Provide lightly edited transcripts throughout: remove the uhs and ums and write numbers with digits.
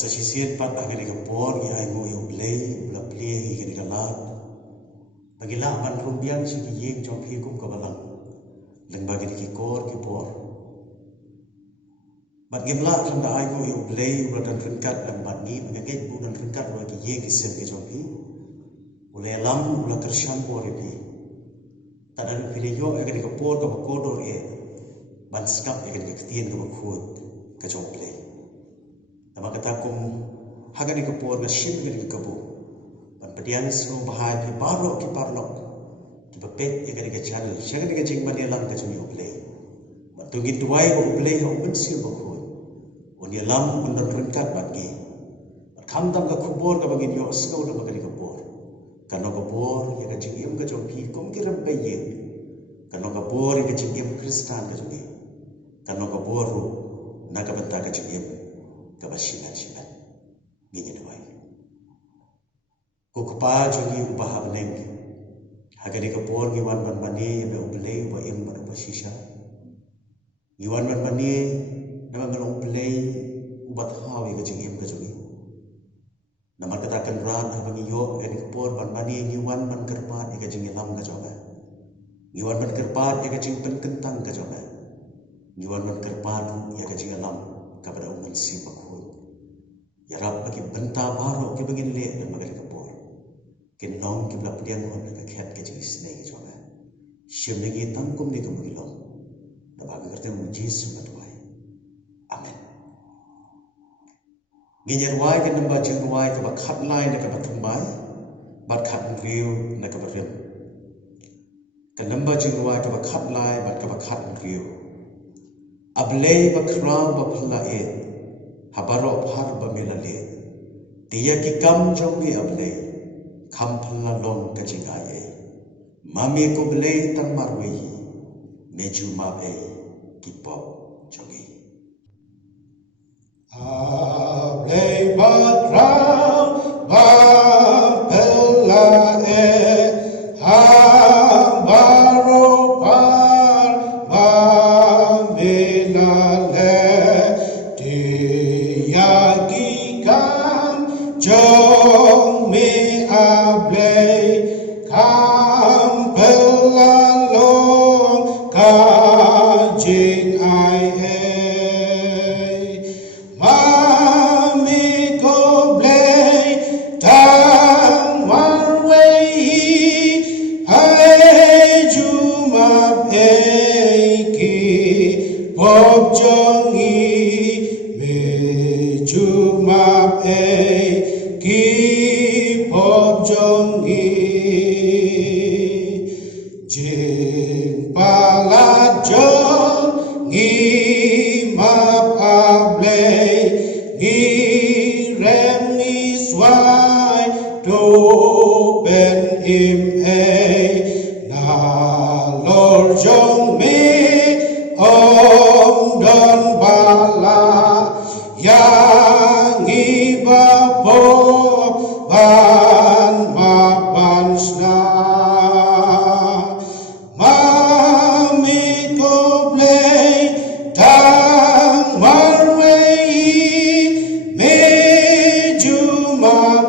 sasisian pat agak kapor gi ai U Blei ula plie gi galat bagila ban rumbiang si gi yeng jong phi kum ka balang lyngba gi kor gi por bat gimla kan da ai U Blei ula dan ringkat dan bat ni ngage bu dan ringkat ula gi yeng gi sen gi jong phi ula lam ula kersyam por ri tadan video agak kapor ka kodor ban skap agak ketien ka khot ka jong Blei nama kata kum haga ni kapor na shin ni kabu ban pedian sro bahai ki barok ki parlok ki bapet ya ga channel shaga ni jing ban lam ka chuni U Blei tu gi tuai U Blei ho ben sil ba khoi on ya lam on don ringkat ban gi kham dam ka khubor ka bagin yo sro na bagani kapor kano kapor ya ga jing yum ka jong phi kum ki ram ba ye kano kapor ya ga jing yum kristan ka jong kano kapor ru na ka banta ka jing yum kabasilan gini doai ko kapa jogi ubah beneng hagari kapor gi wan ban bani be U Blei ba im ba sisa gi wan ban bani nama ban U Blei ubat hawi ga jing im ga jogi nama katakan ran abangi yo eni kapor ban bani gi wan ban kerpat ga jing lam ga joga gi wan ban kerpat ga jing pen kentang ga joga gi wan ban kerpat ga jing lam kepada umat si makhluk. Ya Rab bagi benta baru ke bagi le dan bagi kapor. Ke nong ke belak pedian hon ke khat ke jenis nei ke jona. Syem lagi tangkum ni tu bagi long. Da bagi kerja mujis matuai. Amen. Ginyer wai ke namba jing wai ke bak khat lai na ke batung bai. Bat khat riu na ke barim. Ke namba jing wai ke bak khat lai bat ke bak khat riu. Ablei bakram bapla habaro phar bamela le dia ki kam jongi ablei kham phla long ka jingaye mami ko blei tang marwi meju mabe ki pop jongi ablei bakram bapla habaro Jong me ablei kam pelalong ka jing ai mami ko blei tang warwei ai jumap ki pop jongi me jumap ki pop jongi jing palat jongi map ablei ni rem ni swai do ben im na lor jong me om don bala yang iba pop ban mapan sna mami ko blei tang marwei meju map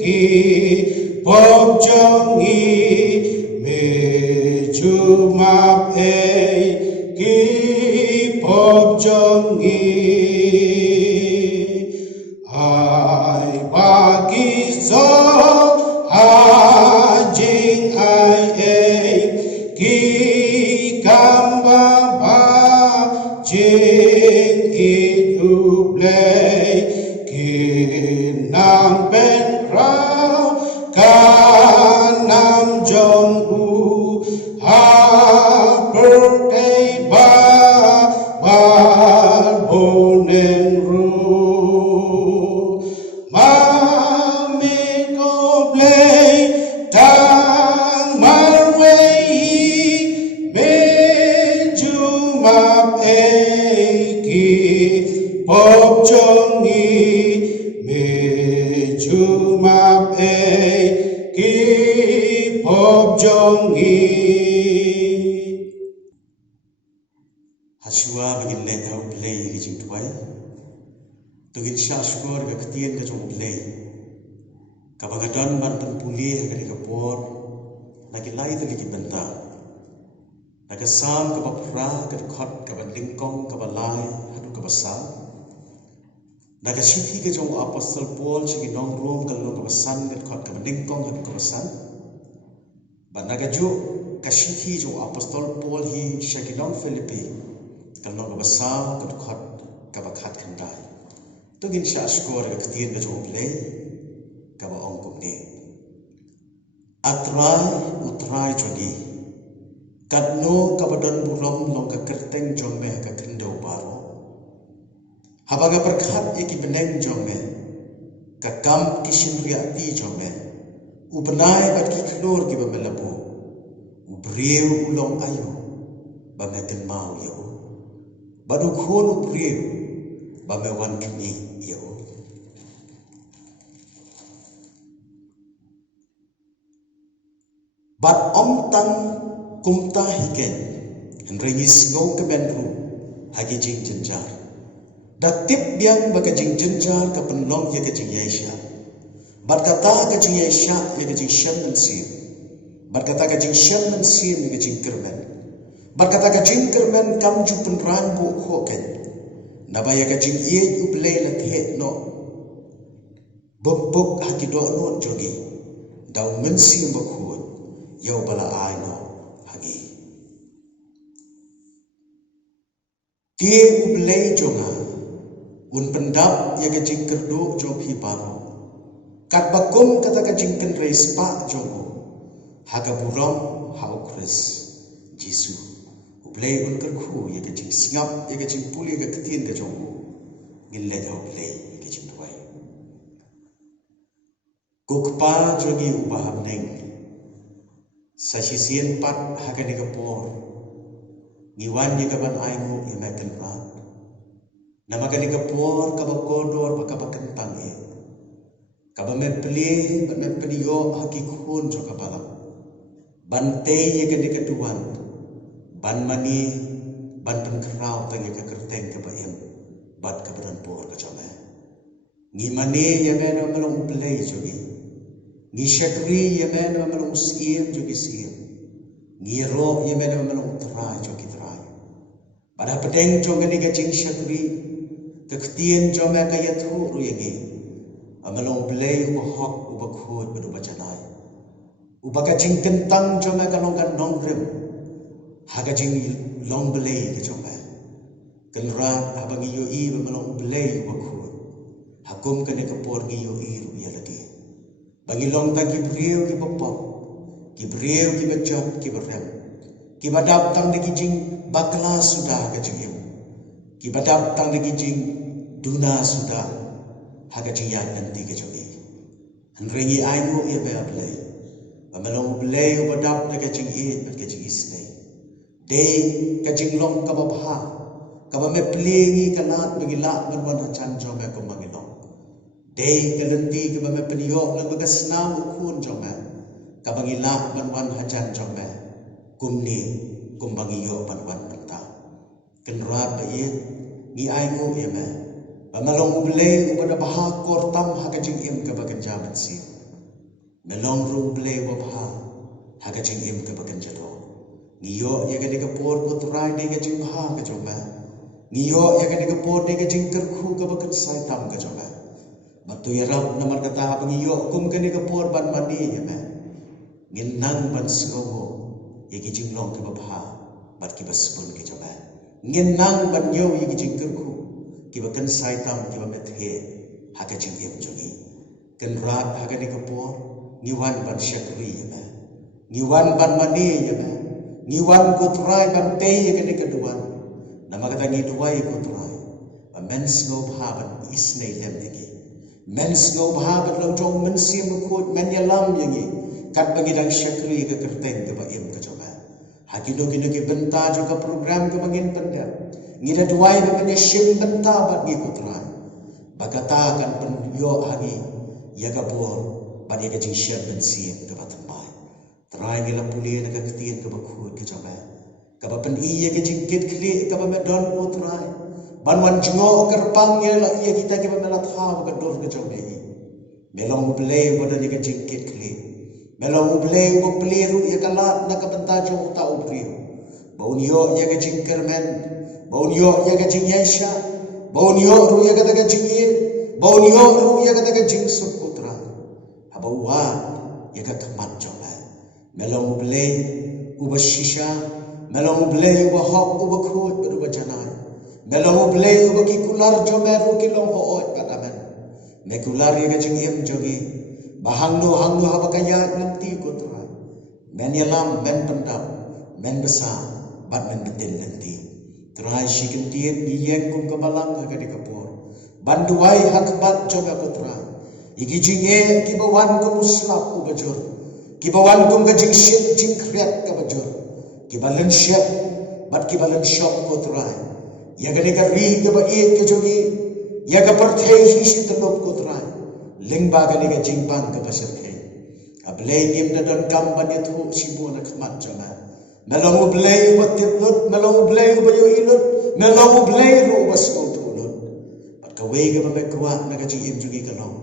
ki pop jongi meju map ki pop jongi ai bagi so jing ai ki kamba ba jing U Blei ki nam ben krau ka nam jong u ha birthday ba bonen ru mami ko blei tang marwei meju map ki pop jongi meju map ki pop jongi Hasua begin let U Blei ki jing tuai tugin syashkor ke ketien ke jong Blei kabangadon ban penpulih ke dikapor lagi lai tu lagi bentar lagi sam ke bapra ke khot ke lingkong ke balai hadu ke basal lagi syuhi ke jong apostol Paul sigi Nongkren ke long ke basan ke khot ke lingkong hadu ke basan ban lagi ju ke syuhi jong apostol Paul hi syakidong Filipi ke long ke basal ke khot ke bakhat khandai tugin syashkor ke ketien ke jong Blei ke ba ong kumne utrai jodi katno kabadon burom long ka kerteng jome ka kendo baro habaga berkhat iki beneng jome ka kam kishin riati jome ubnai bat ki klor ki bamelabu ubreu ulong ayo bameten mau yo badu khon ubreu bamewan kini yo bat om tang kumta hiken henrengis ngau ke benru hagi jing jenjar dak tip biang baga jing jenjar ka penlong ye ke jing yesha bat kata ke jing yesha ye ke jing shem men sim bat kata ke jing shem men sim ye ke jing kermen bat kata ke jing kermen kam ju penrang bu khoken nabaya ke jing ye U Blei la the no bok hagi do no jogi dau men sim ba khoi yau bala ai no hagi tie U Blei jonga un pendap ye ke jing kerdo jog hi paro kat bakum kata ke jing ken reis pa jogo haga buram hau kris jisu U Blei un kerkhu ye ke jing singap ye ke jing puli ke ketien ke jogo ngille U Blei ye ke jing tuai kukpa jogi ubaham neng sasisian pat haga ni kapor ngiwan ni kaban aimu imakan rat nama kali kapor kabakodor bakabakentang e kabame pli bame pediyo hakikun jo kabala bante ye ke diketuan ban mani ban penkrau tangi ke kerteng ke bayem bat kabadan por ke jame ngi mani ye meno melong Blei jogi jingshakri ye meno melong siem jogi siem ngiro ye meno melong trai jogi trai pada pedeng jong ni ke jingshakri ke ketien jome ka iathuh ru ye ngi amelong Blei u hok u bakhot bedu bacanai u baka jing kentang jome ka long kan Nongkren haga jing long Blei ke jome kenra abangi yo i melong Blei u bakhot hakum ka ne kapor gi yo i ru ye lagi bagi long ta ki breu ki bapok ki breu ki bajak ki barem ki badap tang de ki jing bakla sudah ka jing ki badap tang de ki jing duna sudah haga jing yan nanti ke jogi henrengi aimu ye be Blei bamelong Blei badap de ka jing in ke jing isne de ka jing long ka babha ka ba me plengi kanat bagi la berwan chan jome ko mangilong Day kalenti ke bame peniyok lang baga senam ukun jome kabangi la banwan hajan jome kumni kumbangi yo banwan menta kenrat bayit ngi aimu yeme bamalong U Blei ubada baha kortam haga jing im ke bagan jaman sim melong ru Blei wabha haga jing im ke bagan jado ngiyo ye ga digapor ko trai de ga jing ha ga jome ngiyo ye ga digapor de ga jing kerkhu ke bagan saitam ga jome Batu yarap namar kata pengiyo kum kene kapor ban mani ya me nginang ban slogo ye ki jinglong ke babha bat ki baspun ke jaba nginang ban yo ye ki jingkerku ki bakan saitam ki bamethe haga jingyem jogi kan rat haga ne kapor ngiwan ban syakri ya me ngiwan ban mani ya me ngiwan kutrai ban te ye kene keduan nama kata ngi duai kutrai men slob haban isne lem ye men snow bahabat lang jong men sim khot men yalam yangi kat bagi dang syakri ke kerteng ke baim ke coba hakido kido ki benta jo ka program ke bangin penda ngida duai be men shim benta bat gi putrai bagata kan pen yo hagi ya ka bor bagi ke jing syab ben sim ke batambai trai ni la puli na ka ketien ke bakhut ke coba ka ba pen iya ke jing kit kli ka ba me don putrai banwan jengo kerpang ya kita ke melat ha ke dor ke jong dei melong U Blei pada ni ke jingkit kli melong U Blei U peliru ya kalat na ke benta jong ta U priu baun yo ya ke jingkermen baun yo ya ke jingyasha baun yo ru ya ke ta jingir baun yo ru ya ke ta jingsuk putra abawa ya ke kemat jong melong U Blei U shisha melong U Blei U hok U khot U janai melong U Blei U kikular jo meru kilong hoot patamen mekular ye jingim jogi bahangno hangno habakaya nanti kotra men yalam men pendam men besar bat men betil nanti trai shikentien diyeng kum kebalang ke kapur banduai hakbat joga kotra iki jinge kibawan kum slap U bajur kibawan kum ke jingshit jingkret ke bajur kibalan syap bat kibalan syap kotra ya gane ka ri ke ba e ke jogi ya ka parthe hi shi telop kotra lyngba gane ka jingpan ke pasir ke ablei nim da don kam ban ithu sibu na khmat jama melong U Blei batip lut melong U Blei bayo ilut melong U Blei ru basko tulut pat ka we ke ba me kwa na ka jing jogi ka long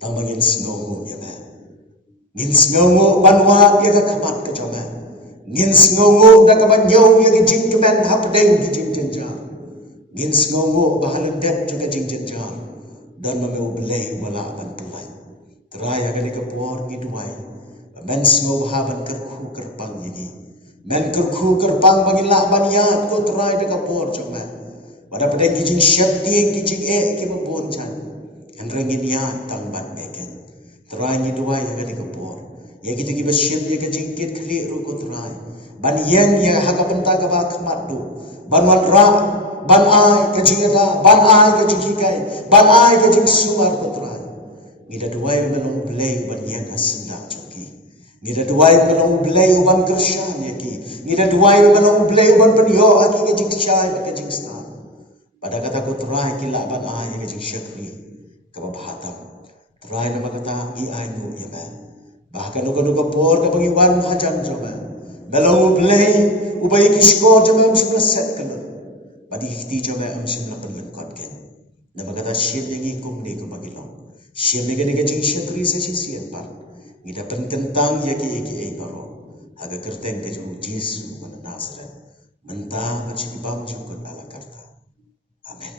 tambangin sngo ya ba ngin sngo banwa ya ka khmat ka jama ngin sngo da ka ban yo ya ka jing tumen hap deng ki jing jenja ngin sngo bahalan det juga jing jenja dan mame U Blei wala ban tulai traya gani ka por gi duai men sngo bahaban kerku kerpang ini men kerku kerpang bagi la baniat ko trai de ka por jama pada pedeng ki jing syakti ki jing ki ba bon chan han rengin ya tang ban beken trai ni duai gani ka por ya gitu ki ba syem ya ka jing kit khli ru ko trai ban yang ya ha ka benta ka ba khmat du ban wan ra ban ai ke jingada ban ai ke jingikai ban ai ke jing sumar kotra ngida duai melong U Blei ban yang hasinda choki ngida duai melong U Blei ban kershan yaki ngida duai melong U Blei ban penyo aki ke jing chai ke jing stan pada kata kotra ki la ban ai ke jing shakri ka ba bhatam trai nama kata iathuh ya ba bahkan uga por ka bagi wan hajan joba melong U Blei U bai ki skor jama mesti set kan Badi hiti coba amsim lapan lengkot kan. Nama kata siap yang ikum ni ku bagi long. Siap ni kan jingshakri sesi siap par. Ida pententang yaki ai baro. Haga kerteng ke jung Yesu mana Nazaret. Mentang macam bam jung ala karta. Amen.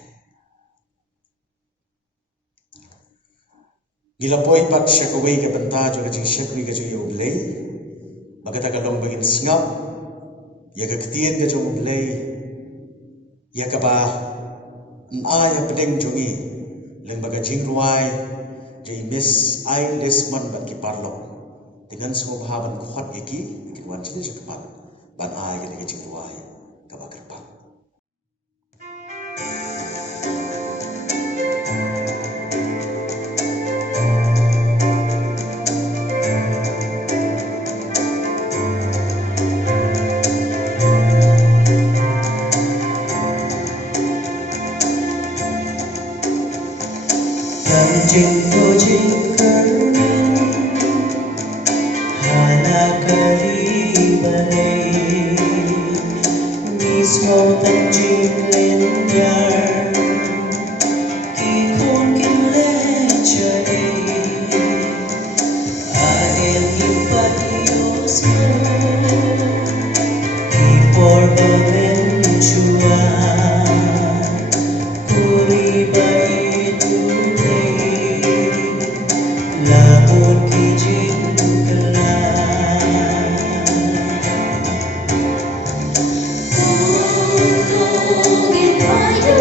Gila poi pak syakawai ke benta juga jingshakri ke jung U Blei. Magata kalong bagin singap. Ya ke ketien ke jung U Blei. Ya kaba ai ya pedeng jogi lyngba ka jingruai je miss ai lesman ban ki parlo dengan semua bahaban khot iki wan chin je kapan ban ai ke jingruai kaba kerpang khana kari balai mismo tan jing lên nhar ki khôn kim le chai a el impatios ki por chua kuri bai tu Labun ki jingkala Kung in payo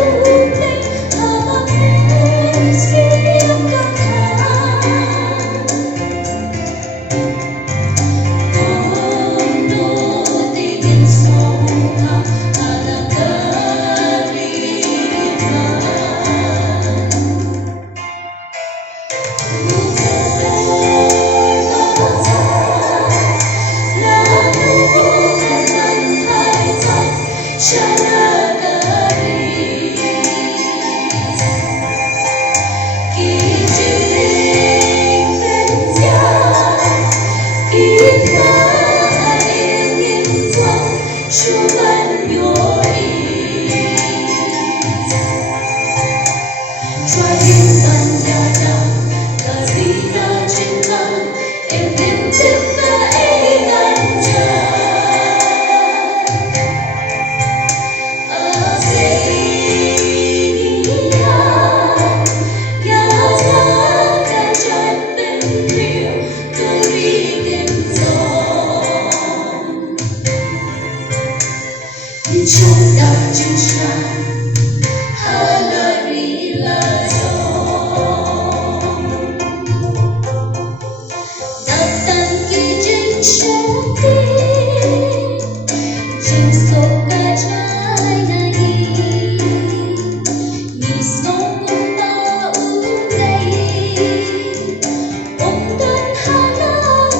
Hujon dan jingshakri halari lajong datang ke jingshakri jingsok kajai nai nisong kumpa U Blei dan khana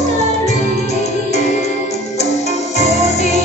kari Odi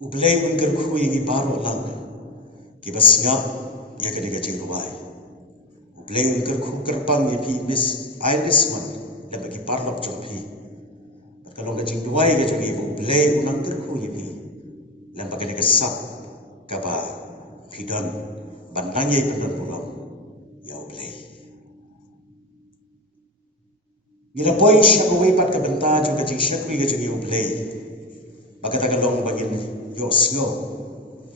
U Blei ungker khu yang ibaro lang ki basngap ya kadiga jingwai. U Blei ungker khu kerpang pi mis iris man le bagi parlok jompi. Kalau ka jingwai ke jogi U Blei unang terkhu pi le bagi kadiga sap kaba pidon bandangi pidon pulau ya U Blei. Gila boy siya ko pat ka benta juga jingshakri ke jogi U Blei. Baka tagalong bagin yos ngo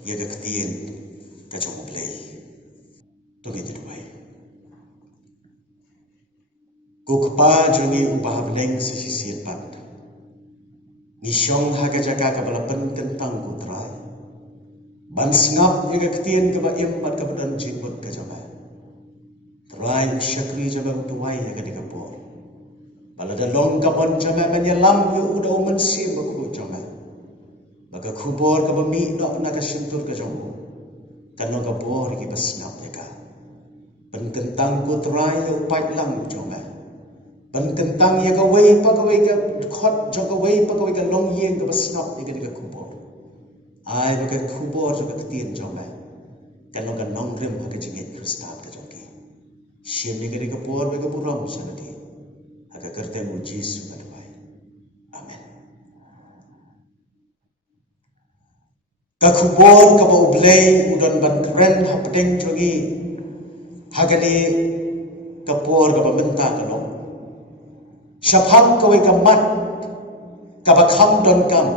ya ka katien ka jong U Blei. Tungi diduai. Ko kapa jogi ubah beneng sisi pat. Ngisyong ha ka jaga ka balapan tentang kutrai. Ban singap ya ka katien ka ba pat ka badan jinbot ka jama. Trai shakri jama tuai ya ka dikapo. Balada long kapon jama menyelam yu udah umensi baku jama. Baga kubor ka bami nak nak sentur ka jombo. Kano ka bor ki basnap ya ka. Pententang kutrai yu pai lang jama. Pententang ya ka wei pa ka wei ka khot jo ka wei pa ka wei ka long yeng ka basnap ya ka kubor. Ai baga kubor jo ka tin jama. Kano ka Nongkren ka jingit kristal ka joki. Siem ni ka bor baga puram sanati. Agar kertemu Yesus berdoa. Amin. Kakubor kapa U Blei udan bantren hapdeng jogi hagani kapor kapa menta kano. Syapam kawe kamat kapa kam don kam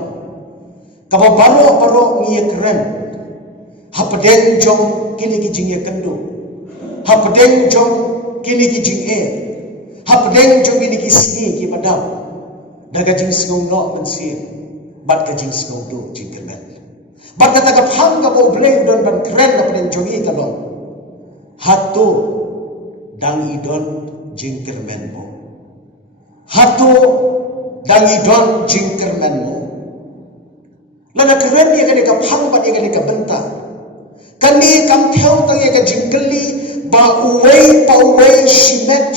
kapa baro ngiye keren hapdeng jong kini ki jingye kendu hapdeng jong kini ki jingye hapdeng jong ini kisni ki padam daga jing sngong no mensir bat ka jing sngong do jing kermen bat ka taga phang ka U Blei don ban kren ka padeng jong i kalong hatu dang idon jing kermen mo hatu dang idon jing kermen mo lana keren ya ka phang bat ya ka benta kani kam theo tang ya ka jing kali ba uwei shimet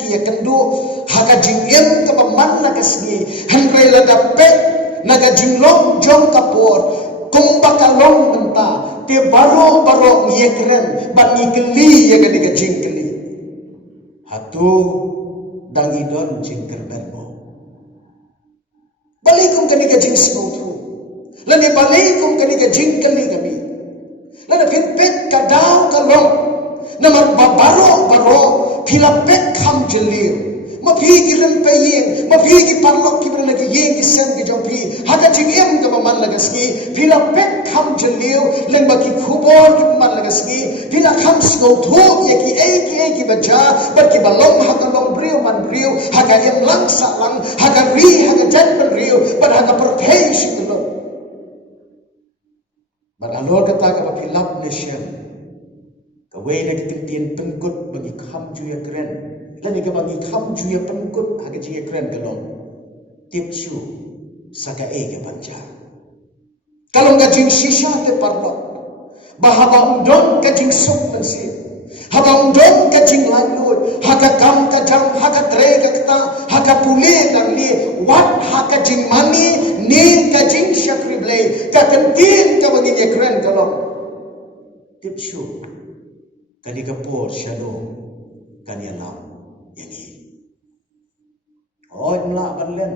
ki yakandu haga jingem ka paman na kasni hanrei la da pe naga jinglong jong kapor kumba kalong menta te baro ngekren ba ngikeli ya ga jingkeli hatu dang idon jingkerben mo balikum kaniga jing snotru lani balikum kaniga jingkeli kami lana pet kadang kalong namar baro pilapet kham jelir mapi kiran payeng mapi ki parlok ki ber lagi yeng ki sem ki jompi haga jingem ka man lagasni pilapet kham jelir lengba ki khubor ki man lagasni pila kham sko thu ye ki baja bar ki balong haga long brio man brio haga em lang sa lang haga ri haga jan ber rio bar haga perthei shikulo bar alor kata ka pilap ne shem kawai nak kitien pengkut bagi kham juya keren lani ka bagi kham juya pengkut haga juya keren galong tipsu saka ke banja kalau ka jing shisha te parlo bahaba undon ka jing sok mensi haba undon ka jing lanut haga kam ka jam haga tre ka kta haga pule lang ni wat haga jing mani ni ka jing shakri blei ka kentin ka bagi keren galong tipsu kani kapor shalom kani alam yani oi mla barlen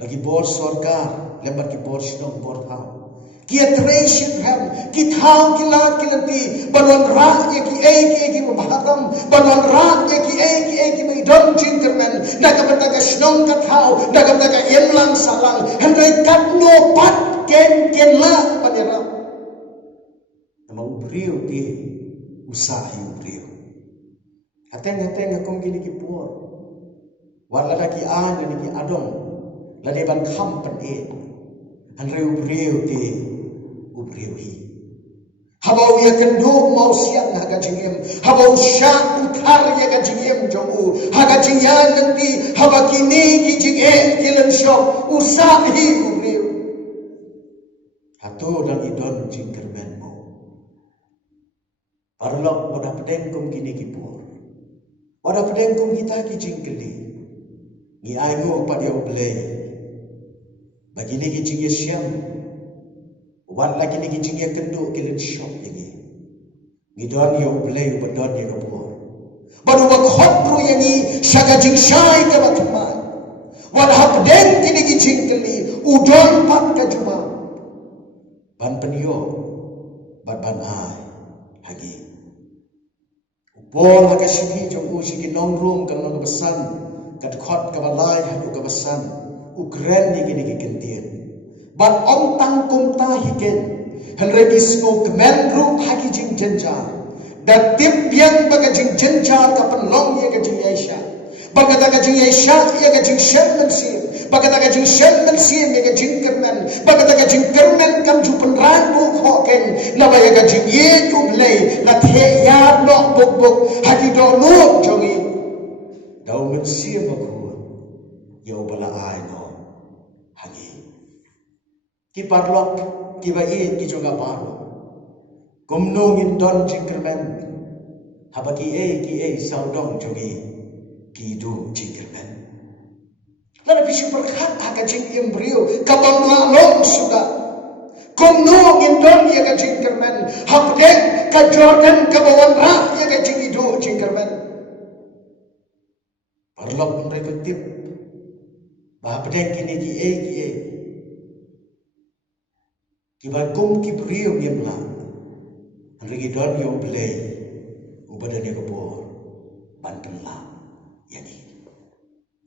bagi bor sorga lembar ki bor shalom bor thau ki atration ham ki thau ki la ki lanti balon ra ki bahadam balon ra ki mai don jinterman naga bataga shalom ka thau naga bataga emlang salang hendai katno pat ken la panera nama ubriu ti usahi brio hateng akom gini ki por wala ki an ni ki adong la de ban kham pan e an re brio te brio hi habau ya kendo mau siat na ga jingem habau sha uthar ya ga jingem jomu haga jingyan nanti haba kini ki jingem kilen shop usahi brio hatu dan idon jingkermen Parlok wada pedengkum kini kipur. Wada pedengkum kita ki jingkeli. Ni aigo pada U Blei. Bagi ni ki Jingiaseng. Wan lagi ni jingia kenduk kilin shop lagi. Ngidon yo Blei ubadon yo kapur. Baru khot ru yani syaga jingshai ka batmai. Wan hak den kini jingkeli udon pat ka juma. Ban penyo ban ai hagi. Upol ka sipi jong usiki nongrum kan nong besan kat khot ka balai hadu ka besan. Ukren ni kini kentien. Ban om tang kum ta hiken. Henry bisno kemen ru hagi jing jenjar. Dan tip yang baga jing jenjar ka penlong ye ka jing Asia. Baga da ka jing Asia ye ka jing shen sim. Baga da ka jing shen sim ye ka jing kermen. Baga da ka jing kermen kam ju penran bu khoken. Nama ye ka jing ye U Blei la the ya no buk buk hagi do no jongi. Dau men sim aku ye bala ai no hagi. Ki parlok ki ba e ki jonga parlok. Kumno ngin don jingkermen habaki ki saudong jogi ki du jingkermen lana bisu perkhat haka jing embrio kabang long suda kumno ngin don ya ka jingkermen habdek ka Jordan ka bawan ra ya ka jing du jingkermen parlok mereka tip bahapdek kini ki ki bagum ki brio ngimla Rigi don yo Blei ubadan yo kapur ban penla yani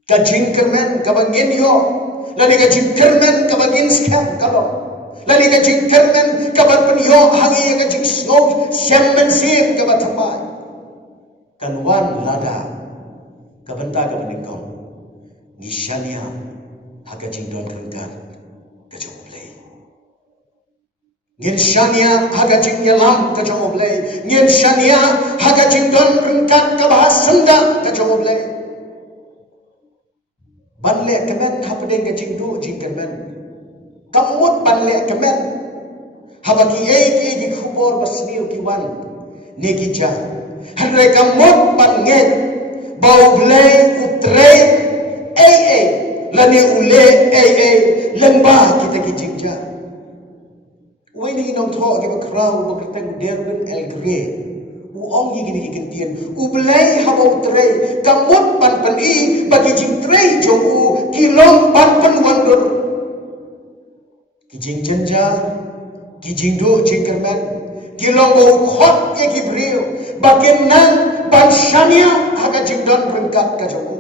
ka jingkermen ka bangin yo lani ka jingkermen ka bangin scam kalo lani ka jingkermen ka ban penyo hangi ka jing snow shamman sim ka batamai kan wan lada ka banta ka baningkong ngishania haka jing don rengkat ka jong Ngin shania haga jing yelam ka jong Blei. Ngin shania haga jing don rengkat ka bahasanda ka jong Blei. Banle kemen hapdeng ka jing du jing kemen. Kamut banle kemen. Habaki ki khubor basniu ki wan negi ja. Hanre kamut banget bau Blei utre lani ule lyngba kita ki jing ja. Wini nong tho ke bakrau bakrtang derben el gre u ong yi gini kentien U Blei habau tre kamut pan pani bagi jing tre jong u kilong pan pan wandur ki jing jenja ki jing du jing kermen kilong u khot ye ki brio bagen nan ban shania haga jing don rengkat ka jong u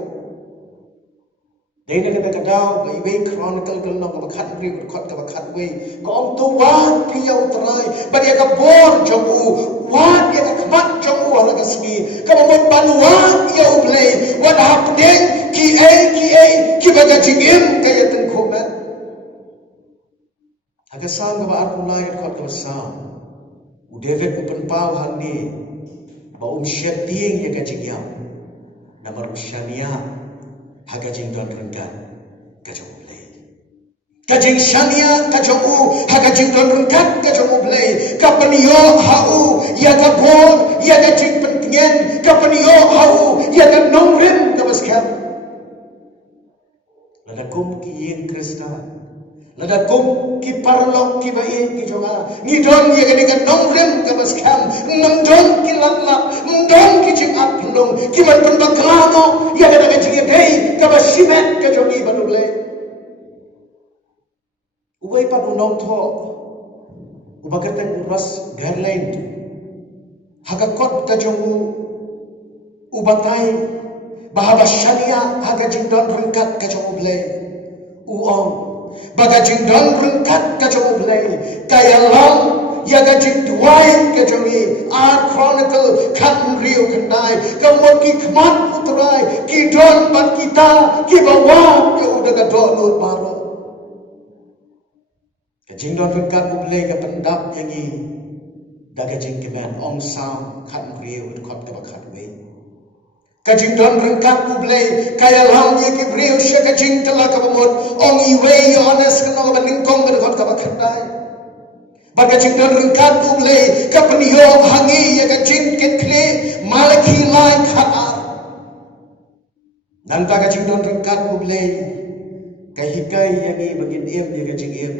Dene kata kadau bai bai chronicle kal no ka khat ri khot ka khat bai ko om to wa piau trai bari ka bor jong u wa ye ka khat jong u ala ka sni ka mo ban wa ye U Blei wa hap deng ki baga jingim ka ye ten khomen aga sang ka ba ar ulai khot ka sang u David open pau han ni ba shed ding ye ka jingyam namar ushania haga jing don rengkat ka jong Blei ka jing shania ka jong u haga jing don rengkat ka jong Blei ka penyo hau ya ka bor ya ka jing pentingen ka penyo hau ya ka Nongkren ka baskem lada kum ki yin krista lada kum ki parlok ki bai ki jonga ni don ye ka Nongkren ka baskem nam don ki latla don ki jing aplong ki man pen baklano ya ka jing dei ka basimet ka jongi ban U Blei ubai pa nong tho ubakateng uras guideline haga kot ka jong ubatai bahaba shania haga jing don rengkat ka jong Blei uong baga jing don rengkat ka jong Blei kaya lang ya ga jing duai ka jongi a chronicle kan rio kendai kamot ki khmat putrai ki don ban kita ki bawa ke udah ka don nur paro ka jing don rengkat U Blei ka pendap yangi daga jing kemen ong sam kan rio khot ka khat wei ka jing don rengkat U Blei kaya lam ye ki rio she ka jing tala ka bamot ong I wei honest ka no ka ningkong ka khot ka khatai baga jing don rengkat U Blei ka penyo hangi ya ka jing ket kle malaki lai khana nan ta ka jing don rengkat U Blei ka hikai yangi bagin em ya ka jing em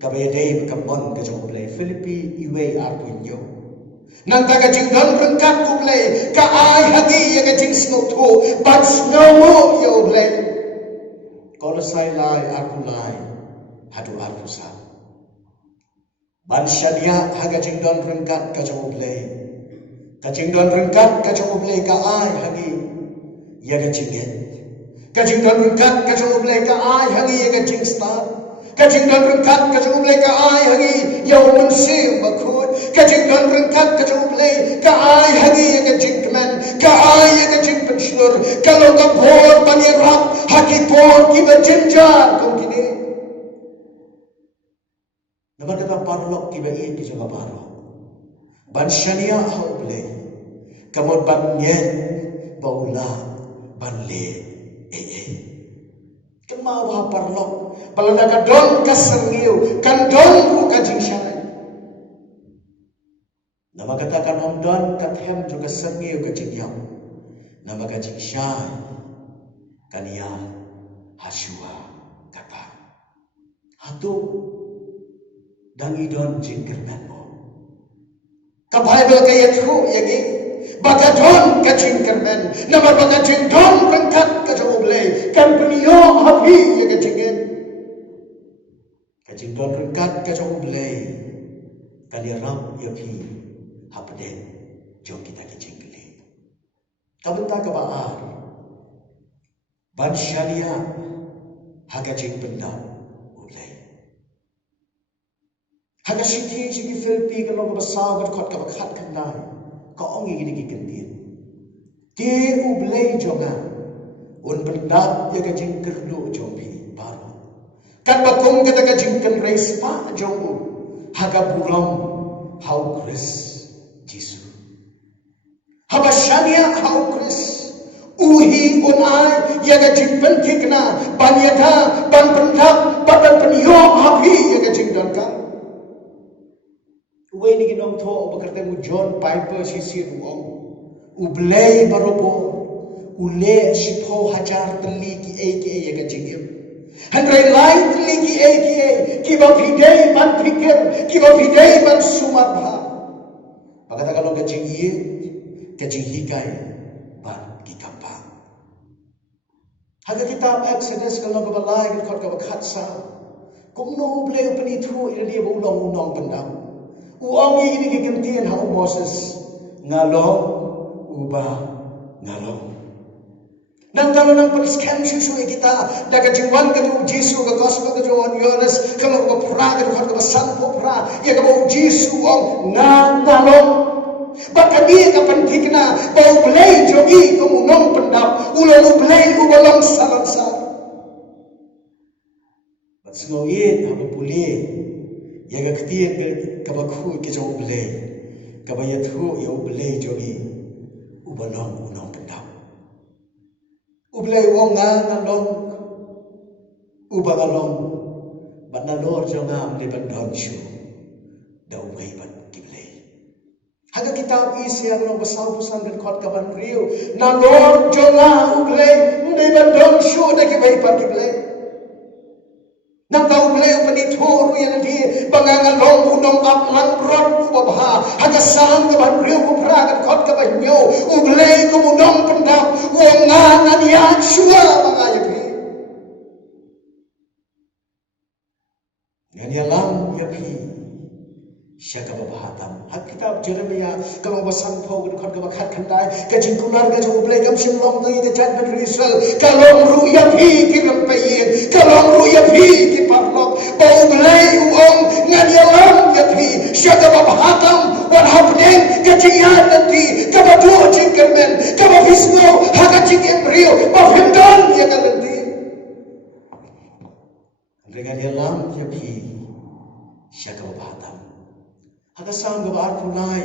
kabaya day makabon ka jong Blei Philippi iwe arpuinyo nang taga jingdon rengkat ku Blei ka ai hagi ya ka jing snow tu but snow yo Blei kolosai lai arpulai hadu arpusa ban syania haga jingdon rengkat ka jong Blei ka jingdon rengkat ka jong Blei ka ai hagi ya ka jingen ka jingdon rengkat ka jong Blei ka ai hagi ya ka jing star kajing dan rengkat kajing Blei ka ai hagi yau mensim bakut kajing dan rengkat kajing Blei ka ai hagi ya kajing keman ka ai ya kajing pensyur kalau ka por panirap haki por ki berjenjar kau kini nama kata parlok ki bai ki jaga parlok ban syania hau Blei kamot ban nyen baula ban le kemau ha parlok balanda ka don ka sergiu kan don ku ka jingshakri nama katakan om don ka them juga sergiu ka jingyam nama ka jingshai kan ya hasua kata hatu dangi don jingkerman mo ka bible ka iathuh yagi baka don ka jingkerman nama baka jing don rengkat ka U Blei kan penio hapi ya ka jingen kajing don rengkat ka U Blei kali rap ya pi hapden jom kita ke jingli kabenta ka baar ban syania haga jing benda U Blei haga siki Philippi kalau ka basau ka khot ka khat khandai ka ongi gini ki kendin ti U Blei jonga un benda ya ka jing kerlu jompi baru kan bakung kata ka jing kan race pa jomu haga buram how Chris Jisu haba syania how Chris uhi un ai ya ka jing pentikna banyada ban pendak badan penyo hapi ya ka jing dan ka uwe ni ginong tho bakarte mu John Piper sisi ruong U Blei baropo ule sipo hajar teli ki ya ka jingim handrai lai teli ki ba pidei man pikir ki ba pidei man sumarha bagata kalau ka jingie ka jinghikai ban ki kampa haga kitab Exodus kalau ka balai ka khot ka khatsa kum no U Blei upani thu ina dia ba ulong pendam uangi ini ki kentien ha Moses ngalong uba ngalong nang kalau nang perskem susu kita daga jingwan ka tu Jisu ka gospel ka John Yohanes kalau ka pra ka ka san ko pra ya ka bo Jisu ong ngalong baka dia ka pentikna ba U Blei jogi ko munong pendap ulo U Blei ubalong salansa but snoye ha puli ya ka ktien ka ba khu ki U Blei ka ba iathuh ya U Blei jogi ubalong unong pendap U Blei wong ngalong ubagalong banalor jongam di bandon shu da U Blei ban ki Blei haga kitab isi yang long besau pusan dan khot kaban riu nalor jonga U Blei di bandon shu da ki Blei ban ki Blei nang U Blei upani thoru yang di bangangalong unong ap langrot ubabha haga sang kaban riu ku pra kan khot kaban yo U Blei ku munong pendap wong ngan ya shua mangaya pi ngani alam ya pi syaka babahatam hak kitab Jeremia kalau basan phau kan khot ka khat khandai ka jingkular ka U Blei kam sim long tai ka chat ban Israel kalau ru ya pi ki rampayen kalau ru ya pi ki parlok ba U Blei uong ngani alam ya pi syaka babahatam wan hapnen ka jingan nanti ka badu jingkermen ka babisno haka jingembrio ba hindon ya ka nanti ngani alam ya pi syaka babahatam hada sang ga bar pulai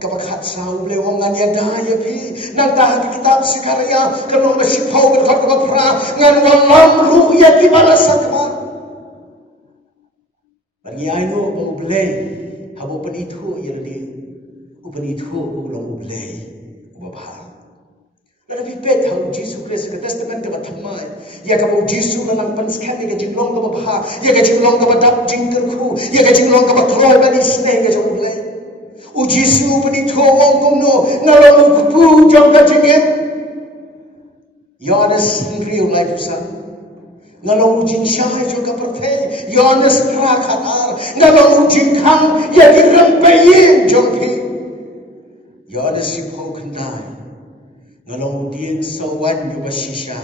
ka khat sa U Blei wong ngan ya daya pi nang ta kitab Sekaria kalau masipau ka khot ka pra ngan walam ru ya ki balasatma bagi ayo U Blei habo penithu ya di upenithu ulong U Blei ubabha Lada pipet hau Jesu Christ ke testament ke bathamai. Ya ka bau Jesu lalang panskan ke jinglong ke baha. Ya ka jinglong ke badap jingterku. Ya ka jinglong ke batrol bani sneng ke U Blei. U Jesu pani thomong kumno ngalong kupu jong ka jingem. Ya ada singri ulai pusan. Ngalong jingshakri jong ka perthei. Ya ada skra khatar. Ngalong jingkhang ya ki rampayin jong pi. Ya ada sipho khandai. Ngalong dieng sawan juga shisha.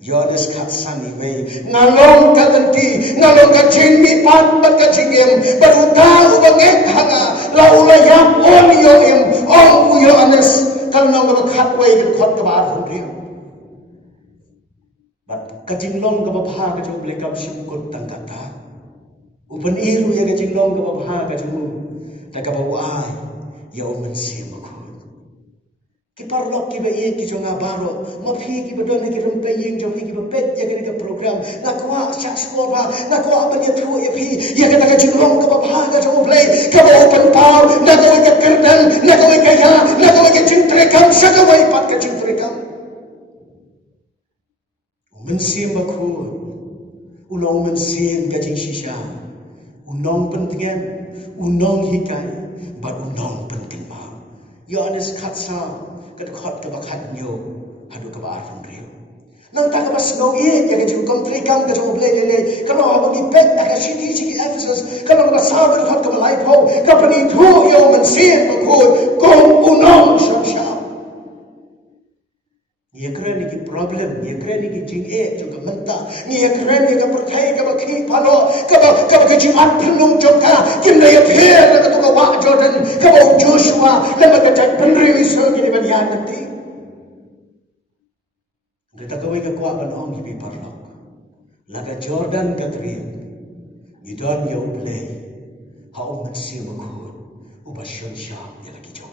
Yodes kat sani wei. Ngalong katanti, ngalong kacin mi pat bat kacingem. Baru tahu banget hanga. Lau layam on yo em. On yo anes. Kalau nong kabat wei kat khot kabar hundriu. Bat kacing long kababha kacing boleh kam simkut tan tata. Upan iru ya kacing long kababha kacing tak kabawai. Ya uman simak. Kiparlok kiba iye ki jonga baro mafi ki badon ki rumpe yeng jong ki bapet ya ki program na kwa syak skor ba na kwa ban ya thu ya phi ya ka jinglong ka ba ga jong play ka ba open power na ka ka kerdan na ka ka ya na ka ka jintre kam sa ka wai pat ka jintre kam mensim ba khu ulong mensim ka jing shisha unong pentingan unong hikai ba unong penting ba ya anes khatsa kat khot ka bakhat nyo hadu ka ba arfun rio nang ta ka ba snow ye ya ka jing kontri kam ka jong play le kalau aba ni pet ka shiti chi Ephesus kalau ba sa ka khot ka lai pho ka pani thu yo man sin ba ko kong unong shamsha ni kren ni ki problem ni kren ni ki jing jo ka manta ni kren ni ka perthai ka ba khi phalo ka jing at phunung jong ka kim le ya pher ka to ka wa Jordan ka ba Joshua le ma ka jat penri so ki ni ban yan nanti kita ka wei ka kwa ban ong ki parlo la ka Jordan ka tri ni don ya U Blei ha om si ma ko u ba shon sha ya la ki jo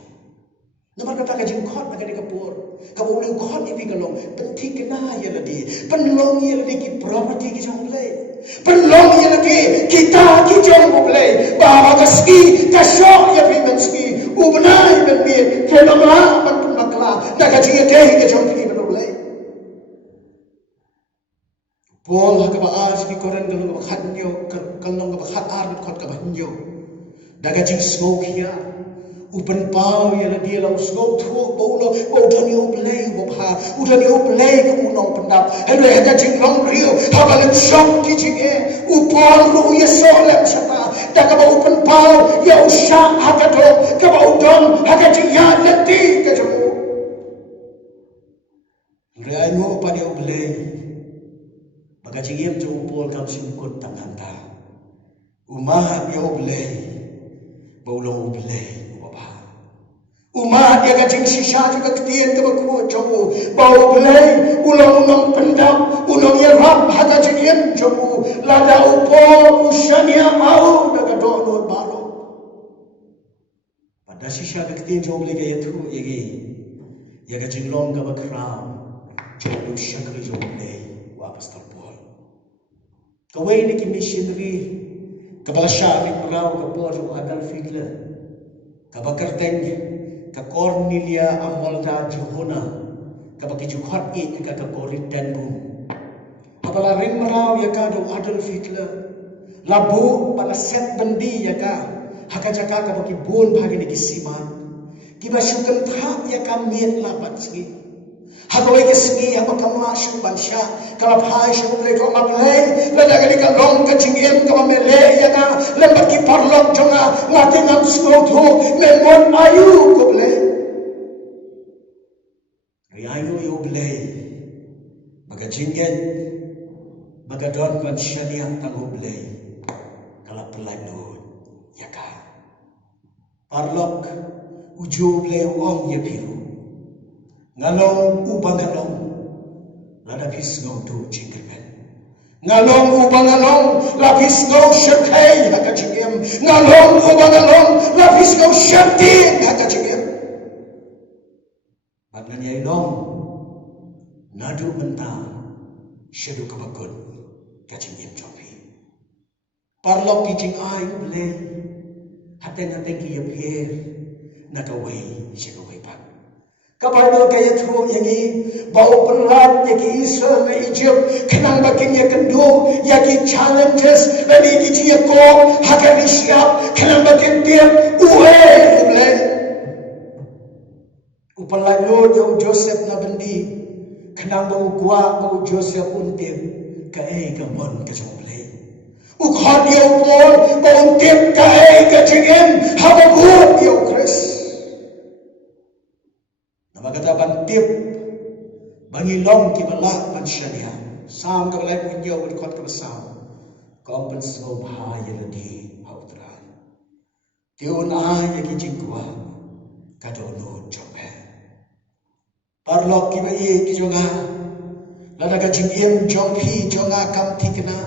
naman kata ka jing khot ka ni ka por ka bo le khot ni ka long penthi kena ya la di penlong ya la di ki property ki jong Blei penlong ya la di kita ki jong U Blei ba ka ski ka shok ya pi men ski u benai ben mi ke la ma ban pun makla na ka jing ke ki jong pi ben U Blei Paul ha ka ba as ki koran ka long ka khat nyo ka long ka khat ar khot ka ba nyo daga jing smoke ya Upan pau ya la dia lau snow thu bolo udani U Blei bo pha udani U Blei ka unong pendap hele ka jing long rio ha ba le shop ki jing e upon ru ye so lem sata ta ka ba upan pau ya usha ha ka to ka ba udon ha ka jing ya leti ka jo re ai no pa ni U Blei ba ka jing yem jo upol kam sim kot tam ta umah ya U Blei bolo U Blei Umat dia kacing sisa juga ketian ke baku jomu bau belai ulang pendam ulang ya rap haga jengiem jomu lada upo usania mau daga donor baru pada sisa ketian jomu lagi ya tu yagi ya kacing long ke bakram jomu jingshakri jomu lay wapas terpol kawai ni ki missionary kabasha ni perau kapor jomu adal fikla kabakarteng ka Cornelia amolta Johona ka baki jukhot e ka korit dan bu apala ring marau ya ka do adol fitla labu pada set bendi ya ka haka jaka ka baki bon bagi ni kisiman kiba syukan tha ya ka miet labat sgi haka wai ke sgi ya ka ma shu bansha kala phai shu le ko ma play la daga ni ka long ka chingem ka ma le ya ka lembat ki parlok jonga ngate ngam sko tho me mon ayu ko play riayo U Blei baga jingen baga don ban shania tang U Blei kala peladu ya ka parlok uju Blei ong ye biru ngalong ubang ngalong lada bis ngau tu jingkerben ngalong ubang ngalong lapis ngau sherkai haka jingem ngalong ubang ngalong lapis ngau sherti haka jingem Badlan yai dong nadu mentah shedu kabakun kacing yem jopi parlok kijing ai U Blei hateng ki yep her nakawai shekawai pak Kabardo kaya through yagi bau pelat yagi Israel na Egypt kenang bakin ya kendu yagi challenges lagi kiji ya ko haga siap kenang bakin tiap ublei upelat lo jauh Joseph na bendi kenang bau gua bau Joseph untip ka gamon ka ublei khot ya pol bau untip ka ka jingem haga gut ya Chris. Magata bantip bangi long ki balak mansyania sam ka balai punyo di khot ka basam kompen snow ha yeladi hautran tiun a yaki jingwa kado no jope parlok ki ba ye ki jonga lada ka jingiem jongpi jonga kam tikna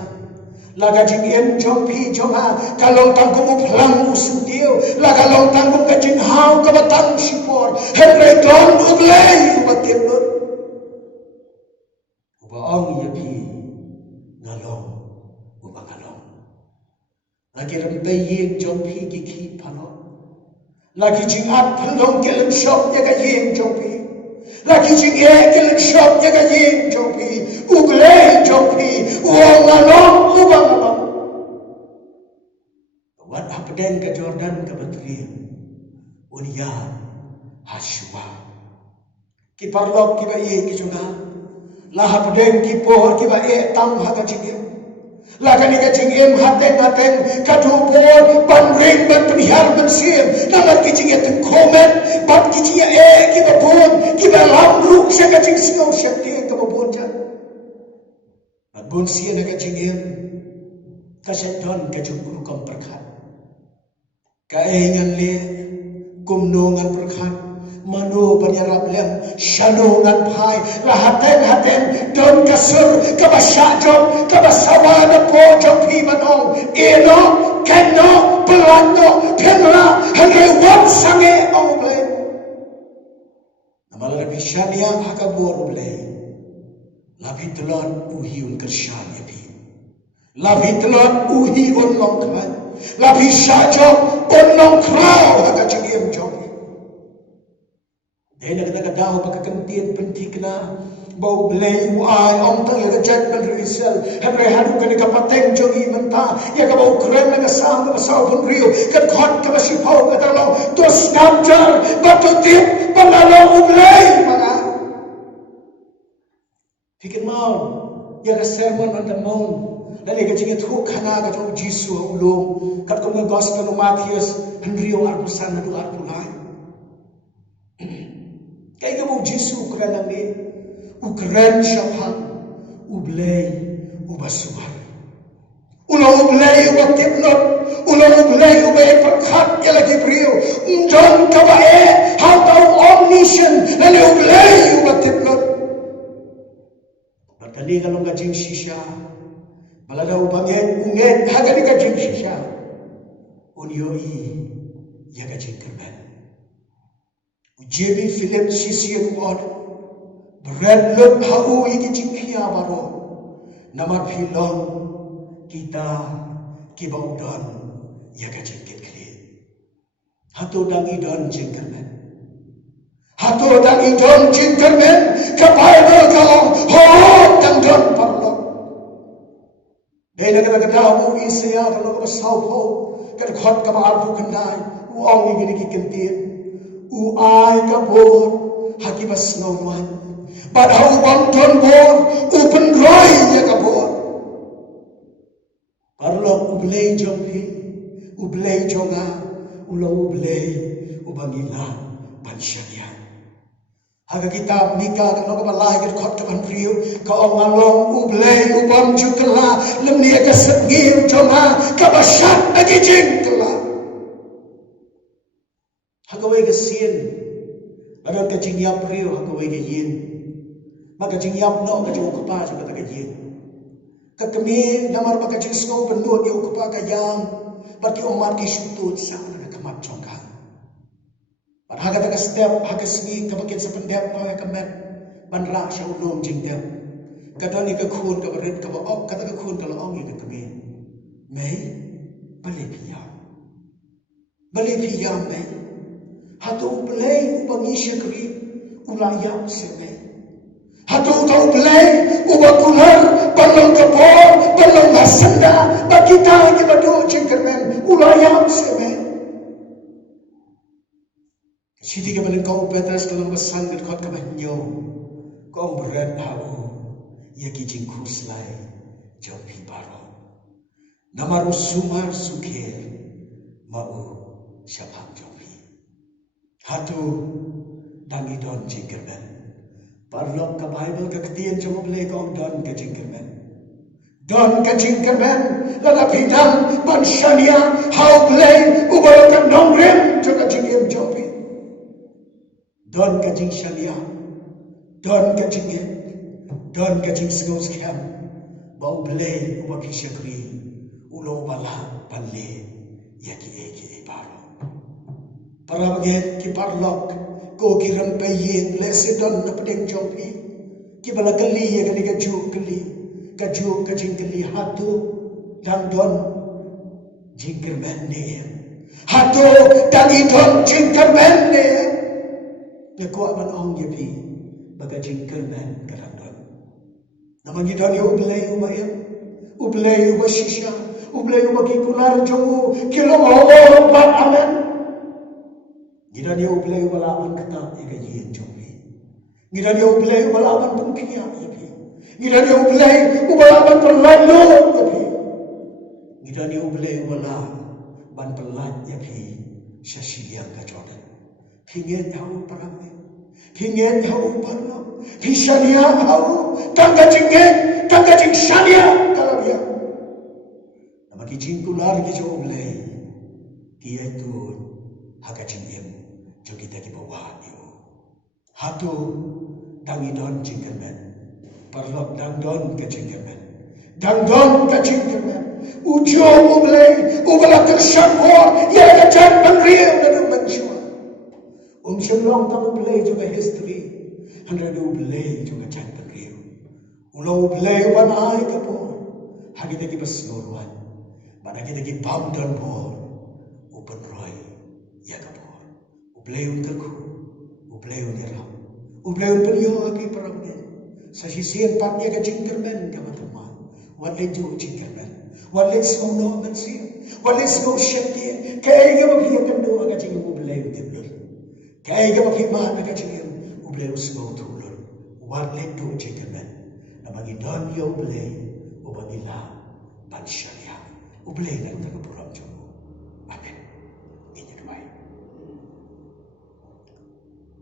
laga jingiem jongpi jonga kalong tangkum phlang usudio laga long tangkum ka jinghau ka batang sipor henry don ublei ubatibur uba ong yapi ngalong uba ngalong lagi rempai yeng jongpi ki ki pano lagi jingat phalong kelem shop ya ka yeng jongpi lagi jinge kelem shop ya ka yeng jongpi ublei jongpi uang ngalong uba ngalong wat apden ka Jordan ka batri unia Hashua ki parlok ki ba ye ki junga la apden ki por ki ba e tam ha ka jingem la ka ni ka jingem haten ka du por ban ring ban prihar ban sim na la ki jinge tu komen bat ki jinge ki ba bon ki ba lam ruk se ka jing snow shakti ka ba bon ja bon sia na ka jingem ka seton ka jungkuru kam prakhat kaingan le kumnongan perkhat mano penyarap lem shanongan phai la haten don kasur kabasajom kabasawana po jopi manong eno kenno pelando penla hangre wat sange oble namal rabishania hakabor oble labitlan uhiun kershan yapi labitlan uhi on Nongkren labi sajok on Nongkren haga jingem jong dena kata daw pagkakantian pentikna bau blei ai ong tang ya jat ban risel hebre hadu kan ka pateng jogi menta ya ka bau kren na sam na saw pun rio kan khot ka si pau ka talo to snapjar batu tip panalo blei mana fikir mau ya ka sermon on the mount dan ia kecingit huk khana ka tu Jisu ulung kat ko gospel of Matthew Henrio arpusan adu arpulai kay ka mo Jisu kran ni ukran syaphan ublei ubasuhan ulo ublei ubatiplot ulo ublei ubay perkhat ya lagi brio unjon kabae how to omniscient dan ublei ubatiplot batani kalong gajing sisya balada ubangen ungen hagani kajing shisha unyoi ya kajing kerban ujebi Philip sisiya kuod berat lep hau iki jingkia baro namar philong kita kibaudan ya kajing kekli hatu dang idon jing kerban hatu dang idon jing kerban ka Bible kalong ho dang don parlo dena kata dahu Isaya kalau ka saupo ka khot ka arpu kandai u ong ni ki kentir u ai ka bor hakibas noman but how one ton bor open roy ya ka bor parlo ublei jompi ublei jonga ulo ublei ubangila pansyania haga kitab Mika ka no ka balai ka khot ka anpriu ka ongalong ublei ubam jukla lemni ka sengir jonga ka basat agi jingla haga we ka sien badan ka jingyap priu haga we ka yin maka jingyap no ka jong pa sa ka yin ka kami namar maka jing snow benut yo ka ka yang bati omat ki shutut sa ka kamat jonga But haga taka step haga sni ka bakit sa pandep no ka met banra siya ulong jingdem kadoni ka khun ka barit ka ba ok ka taka khun ka laong ka kami may bali piyam may hatu ublei ubang jingshakri ulayam seme. Hatu tau Blei, ubah kular, balong kepor, balong hasenda, bakita ke badu jingkermen, ulayam seme. Sidi ke balik kau petas kalau besan ke khot ke banyo, kau berat hau, ya ki jingkus lai, jauh baro. Namaru sumar sukir, mau syabham jopi. Hatu dangi don jingkermen. Parlok ke Bible ke ketian cuma boleh kau don ke jingkermen. Don ke jingkermen, lada bidang bansyania, hau Blei, ubalokan Nongkren, juga jingim jopi. Don ke jingshania, don ke jingim, don ke jingsengau sekian, bau Blei, ubah jingshakri, ulo bala panle, yaki eki baro. Para baget ki parlok, ko kiram payin lesi don na pedeng jopi ki bala kali ya kali kaju kajing kali hatu dan don jingkermen ne hatu dan idon jingkermen ne ne ko aban ong ye pi baga jingkermen kadang don nama gidon yo U Blei uba shisha U Blei uba ki kular jomu kilo mo bat amen. Gila dia U Blei balaban kata ega yin jopi. Gila dia U Blei balaban pengkia yapi. Gila dia U Blei balaban pelalu yapi. Gila dia U Blei balaban pelat yapi. Syasiliang ka Jordan. Pingin tahu parame. Pingin tahu parlo. Pisania tahu. Tangga jingshania kalau dia. Nama ki jingkular ki U Blei. Kia tu haga jingim. Jo kita di bawah ni. Hatu dangi don jingkermen. Parlok dang don ke jingkermen. Dang don ke jingkermen. Ujo U Blei, ubala tersyakor, ya kejar penriu dan mensyua. Shenlong tak U Blei juga history. Handra U Blei juga jan penriu. Ulau U Blei wan ai kapor. Hagi teki besnoruan. Mana kita ki bam don por. Open roy ya kapor. U Blei untukku, U Blei unirau, U Blei unpelio aki peramden. Sasisian patnya ke jingkermen teman-teman. Walet jo jingkermen, walet semua no mensia, walet semua syekti. Kaya mapi akan doa ke jingkem U Blei untiblur. Kaya mapi mana ke jingkem U Blei semua tulur. Walet jo jingkermen. Namagi don yo U Blei, ubagila bansyania. U Blei nak terkepuram jomu. Amen.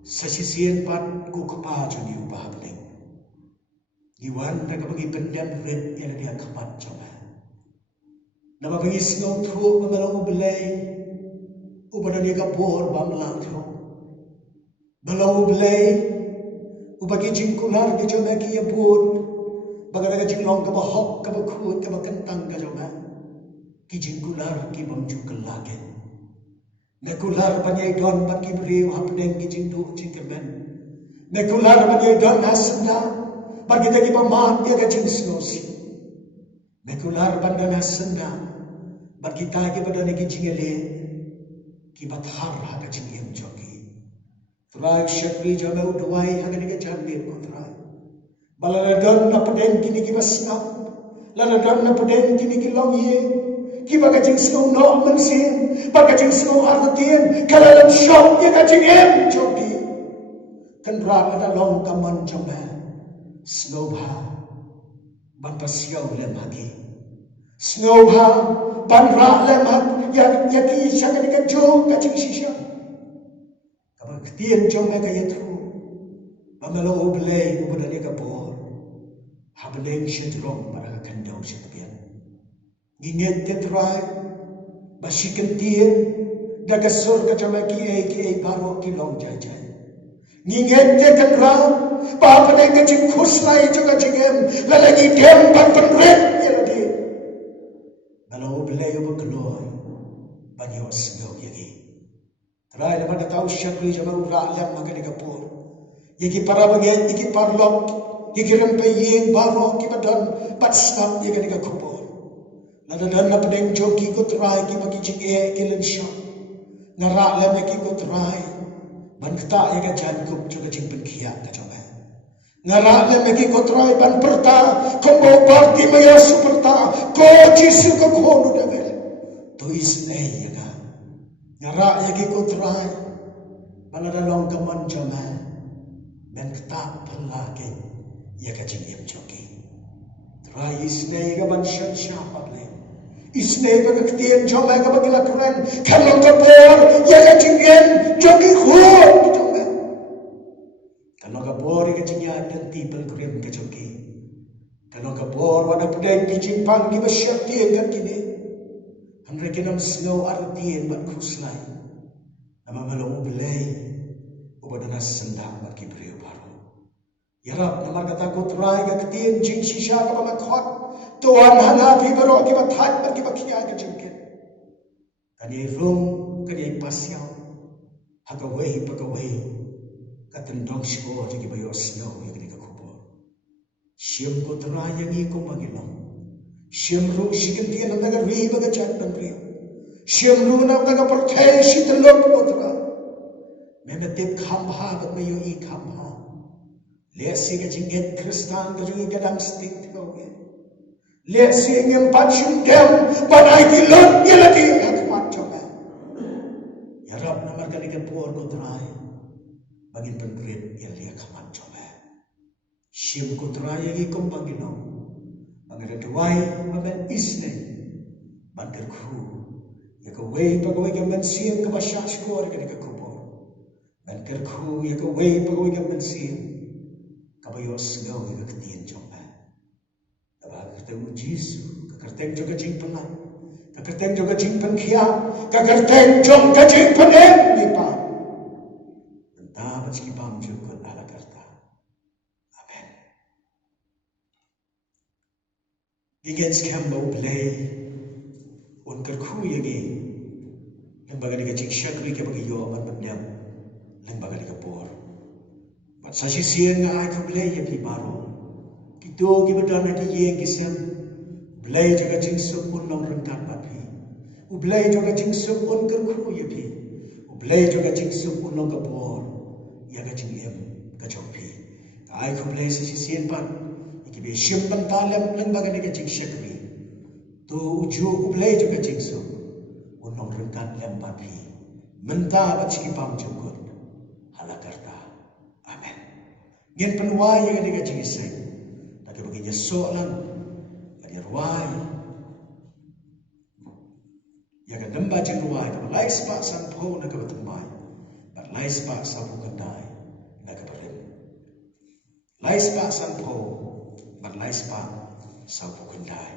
Sasisian pat ku kepa joni ubah beling. Iwan nak bagi pendam red yang dia kapat coba. Nama bagi snow tu memelong U Blei, ubah dia kapor bamlang tu. Memelong U Blei, ubagi jingkular ke coba ki yabun, bagaimana jinglong ke bahok ke bakut ke bakentang ke coba. Ki jingkular ki bamju kelagen. Mekular banyai don bagi beriu hapdeng ki jingdu jingkermen. Mekular banyai don hasenda bagi tadi pamat dia ke jingsnosi. Mekular bandan hasenda bagi tagi badan ki jingele ki bathar ha ke jingem joki. Trai syakri jame udwai ha ke jambir ko trai. Balala don na pedeng kini ki basnap. Lala don na pedeng kini ki lomye. Ki baga jingsno no mensin, baga jingsno artien, kalalan syok ya ka jingem joki. Kenra ada long kaman jomba, snobha, ban pasiau lemagi, snobha, ban ra lemag, ya ki syaka ni ka jok ka jing shisha. Kapag tien jomba ka yatru, mamalo U Blei ubudani ka bor, hableng syedrong para kandau syedbian. Gingit tetrai, basikan tien, dagasur kacama ki baro ki long jajai. Gingit tetenra, bapa dai kacing kuslai juga jingem, lalagi dem ban penret ya lagi. Balang U Blei berkeluar, banyak segau yagi. Trai dapat tahu syakri jama ura lam makan dikapur. Yagi para bagian, yagi parlok, yagi rempeying baro ki badan pat snap yagi dikakupur. Nadadan na pedeng joki ko try ki bagi jige ki lensya. Ngara lem ki ko try. ban kata ya jan kup juga jimpen kia ka coba ngara le megi kotrai ban perta kombo parti maya superta ko jisu ko khonu da vel to isne ya ga ngara ya gi kotrai ban ada long kaman jama ben kata pala ke ya ka jingem joki trai isne ga ban shan sha le isne ba ketien jama ga bagila kuran kalong ka por ya ka jingem joki khot kalau kapor ke jingian dan tipel kurim ke joki. Kalau kapor wana pedai kijing pang di basyat tien kan kini. Handre kenam snow artien bat khuslai. Nama malu U Blei ubadana sendak bat kibriu baru. Yarap nama kata kutrai ke ketien jing shisha ke bama khot. Tuan hanapi baru ke bathat bat ke bakia ke jingken. Kani rum kani pasiau. Hagawai pagawai. Katendong siko jadi bayo snow yang kita kubur. Siam ko terayang iko magilong. Siam ru sikan dia nam taga ri baga chat dan priyo. Siam ru nam taga perthai si telok ko tera. Memetip khamha bat mayo I khamha. Lesi ka jinget Kristan ka jungi kadang stik ko ge. Lesi ngem patchum gem banai ki lot ye lagi hakmat coba. Ya Rab namar kali ke por ko terai. Bagi pengkrit yang dia kaman coba. Siam kutraya gi kompangino. Bangada duai maben isne. Bandar kru. Ya kawai pagawai gaman siam kabasyak skor ka ka kubor. Bandar kru ya kawai pagawai gaman siam kabayos ngaw ka ketien coba. Aba ketemu Jisu kakerteng juga jing penat. Kakerteng juga jing penkia. Kakerteng juga jing penem ni pa. Meski pam juga ala karta. Amen. Gingen skam ba U Blei unkar khu yagi lyngba ga ka jingshakri ke bagi yo ban bandam lyngba ga ka por. Bat sashi sien nga ai U Blei yagi baro. Kito gi badana ki ye ki sem Blei juga jingsuk un nong rengkat papi. U Blei juga jingsuk unkar khu yagi. U Blei juga jingsuk un nong ka por. Ya ka jingem ka chompi ai U Blei si sien pan ki be shim pan talam lyngba ga ka jingshakri to uju U Blei juga jingso unong rengkat lem papi menta ba chi pam jukut halakarta amen ngin penwai ga ka jingiseng ta ka bagi nyeso lang ka ruai ya ka damba jing ruai ka lai spa san pho na ka batumai but lai spa sa bukandai na kaparin. Lai spa san po, but lai spa sa bukandai.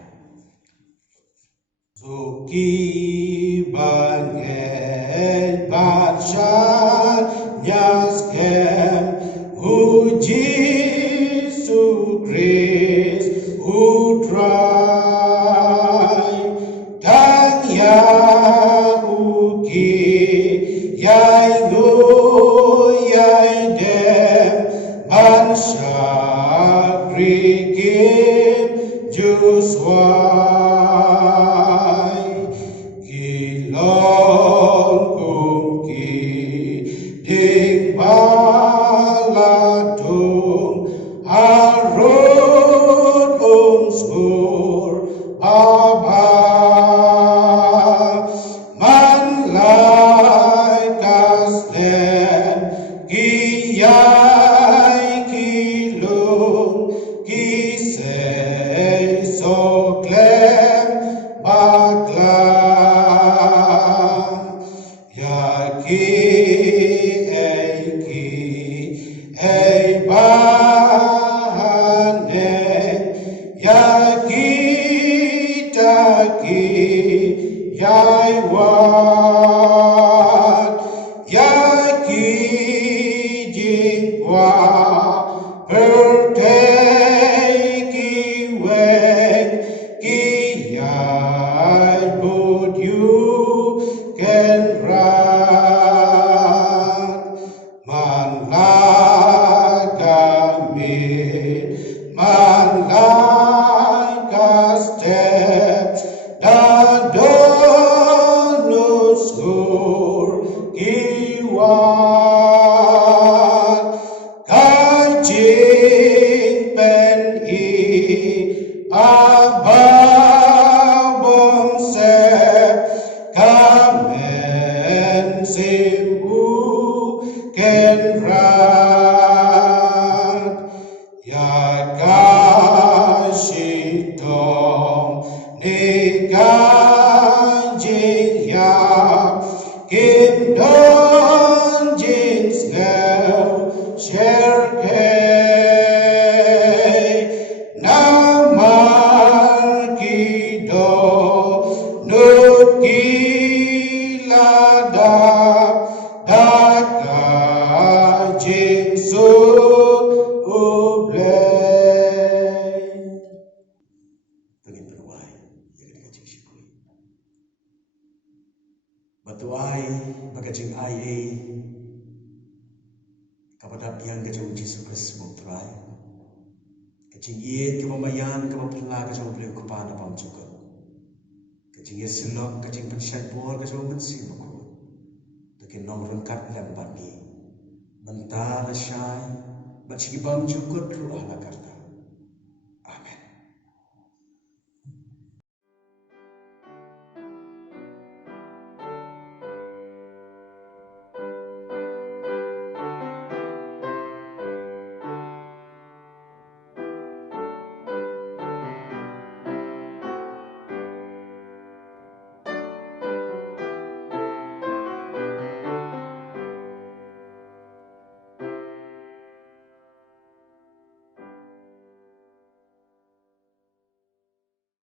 Suki bangel barshan nyaskem Jisu Christ utrai tang ya uki yai go yai dem ban shakri kim juswai kilong kum ki ding balatung arot skur baba man lai kaslen giyai kilung gisei soklem bakla yaki ei bahane yaki taki yai wat yaki jingwa pertei ki wek ki yai bud you can rat man like a step that don't. Iwa batu ai bagajing ai kepada yang kejung Yesus Kristus mutrai kejing ie kemamayan kemapela kejung beliau kepada pam cukup kejing ie selok kejing pensyat bor kejung mensi makut takin Nongkren kat lem bagi mentara syai bacigi pam cukup lu ala karta